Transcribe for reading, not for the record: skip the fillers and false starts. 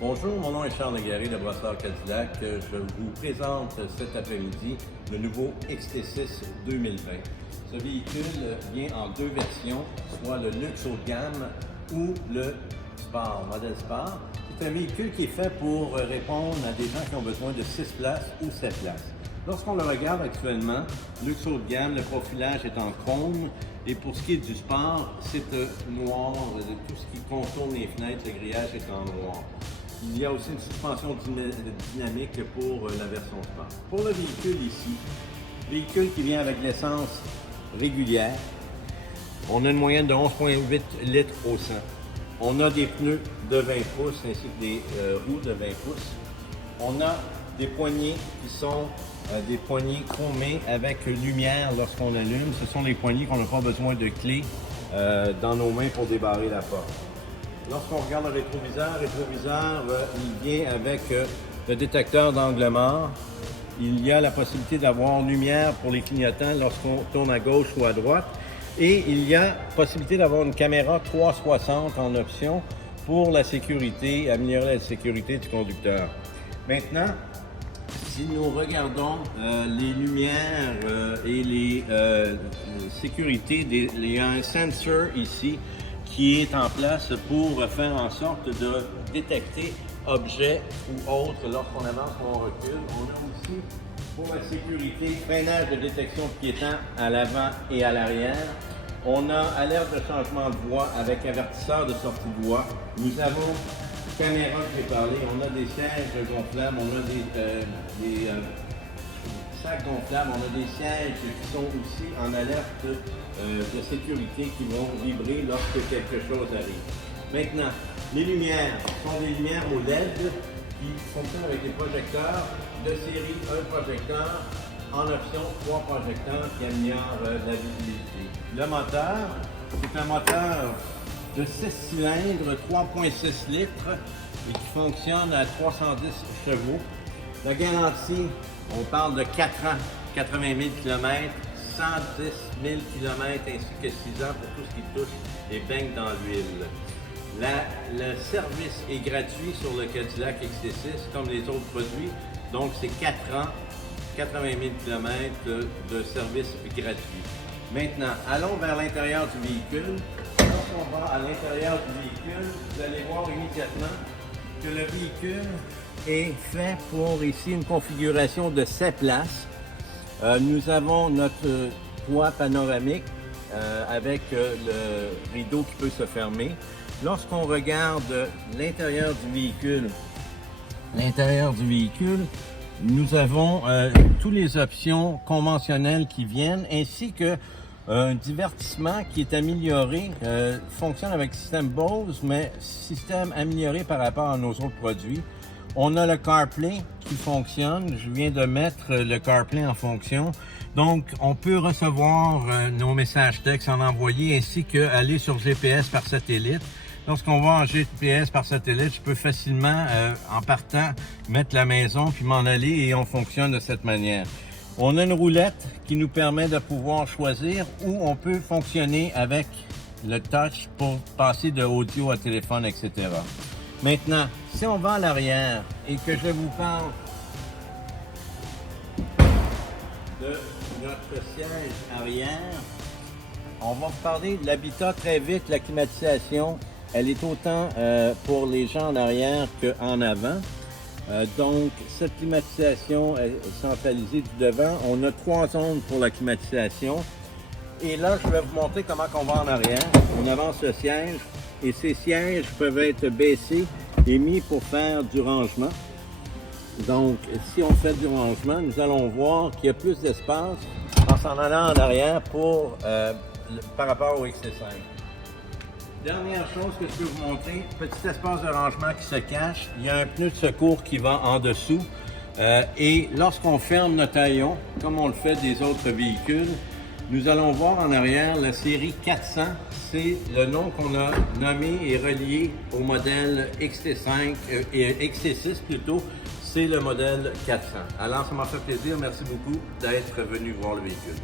Bonjour, mon nom est Charles Légaré de Brossard Cadillac. Je vous présente cet après-midi le nouveau XT6 2020. Ce véhicule vient en deux versions, soit le luxe haut de gamme ou le sport, modèle sport. C'est un véhicule qui est fait pour répondre à des gens qui ont besoin de 6 places ou 7 places. Lorsqu'on le regarde actuellement, luxe haut de gamme, le profilage est en chrome et pour ce qui est du sport, c'est noir, tout ce qui contourne les fenêtres, le grillage est en noir. Il y a aussi une suspension dynamique pour la version sport. Pour le véhicule ici, véhicule qui vient avec l'essence régulière, on a une moyenne de 11,8 litres au 100. On a des pneus de 20 pouces ainsi que des roues de 20 pouces. On a des poignées qui sont des poignées chromées avec lumière lorsqu'on allume. Ce sont les poignées qu'on n'a pas besoin de clés dans nos mains pour débarrer la porte. Lorsqu'on regarde le rétroviseur, il vient avec le détecteur d'angle mort. Il y a la possibilité d'avoir lumière pour les clignotants lorsqu'on tourne à gauche ou à droite. Et il y a possibilité d'avoir une caméra 360 en option pour la sécurité, améliorer la sécurité du conducteur. Maintenant, si nous regardons les lumières et les sécurités, il y a un sensor ici qui est en place pour faire en sorte de détecter objets ou autres lorsqu'on avance ou on recule. On a aussi pour la sécurité freinage de détection de piétons à l'avant et à l'arrière. On a alerte de changement de voie avec avertisseur de sortie de voie. Nous avons caméra que j'ai parlé, on a des sièges gonflables, on a des sacs gonflables, on a des sièges qui sont aussi en alerte de sécurité qui vont vibrer lorsque quelque chose arrive. Maintenant, les lumières sont des lumières au LED qui fonctionnent avec des projecteurs de série, un projecteur, en option 3 projecteurs qui améliorent la visibilité. Le moteur, c'est un moteur de 6 cylindres, 3,6 litres et qui fonctionne à 310 chevaux. La garantie, on parle de 4 ans, 80 000 km, 110 000 km ainsi que 6 ans pour tout ce qui touche et baigne dans l'huile. Le service est gratuit sur le Cadillac XT6 comme les autres produits, donc c'est 4 ans, 80 000 km de service gratuit. Maintenant, allons vers l'intérieur du véhicule. Lorsqu'on va à l'intérieur du véhicule, vous allez voir immédiatement que le véhicule est fait pour ici une configuration de 7 places. Nous avons notre toit panoramique avec le rideau qui peut se fermer. Lorsqu'on regarde l'intérieur du véhicule, nous avons toutes les options conventionnelles qui viennent, ainsi que un divertissement qui est amélioré, fonctionne avec le système Bose, mais système amélioré par rapport à nos autres produits. On a le CarPlay qui fonctionne. Je viens de mettre le CarPlay en fonction. Donc, on peut recevoir nos messages textes en envoyer, ainsi qu'aller sur GPS par satellite. Lorsqu'on va en GPS par satellite, je peux facilement, en partant, mettre la maison puis m'en aller et on fonctionne de cette manière. On a une roulette qui nous permet de pouvoir choisir où on peut fonctionner avec le touch pour passer de audio à téléphone, etc. Maintenant, si on va à l'arrière et que je vous parle de notre siège arrière, on va vous parler de l'habitat très vite, la climatisation. Elle est autant pour les gens en arrière qu'en avant. Donc, cette climatisation est centralisée du devant. On a 3 zones pour la climatisation. Et là, je vais vous montrer comment on va en arrière. On avance le siège et ces sièges peuvent être baissés et mis pour faire du rangement. Donc, si on fait du rangement, nous allons voir qu'il y a plus d'espace en s'en allant en arrière par rapport au XT5. Dernière chose que je peux vous montrer, petit espace de rangement qui se cache. Il y a un pneu de secours qui va en dessous. Et lorsqu'on ferme notre haillon, comme on le fait des autres véhicules, nous allons voir en arrière la série 400. C'est le nom qu'on a nommé et relié au modèle XT5 et XT6 plutôt. C'est le modèle 400. Alors, ça m'a fait plaisir. Merci beaucoup d'être venu voir le véhicule.